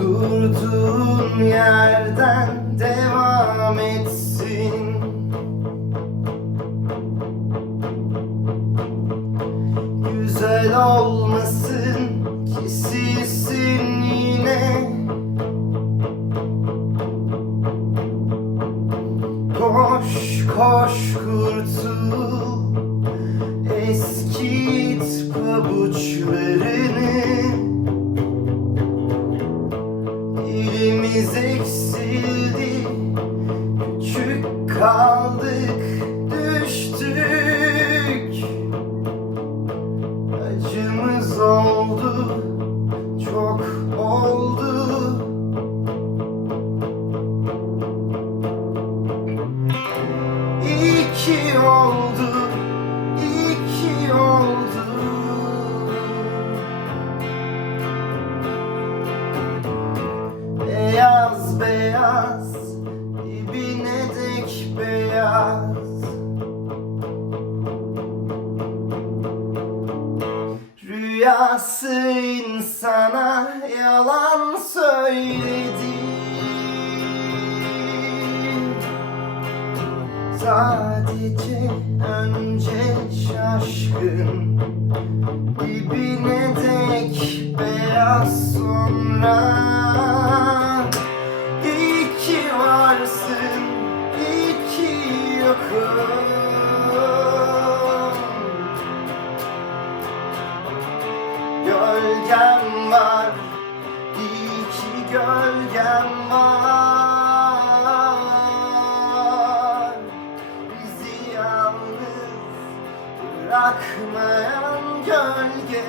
Durduğun yerden devam etsin. Güzel olmasın kurtul Eskit pabuçlarını Dilimiz eksildi Küçük kaldık Düştük. Acımız oldu İyi ki oldu İyi ki oldu. Beyaz beyaz dibine dek beyaz. Rüyası insana yalan söyledi Sadece önce şaşkın Dibine dek beyaz sonra. İyi ki varsın, iyi ki yokum. Gölgem var, iyi ki gölgem var 그만 열게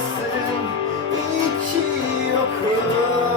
varsın, iyi ki yokum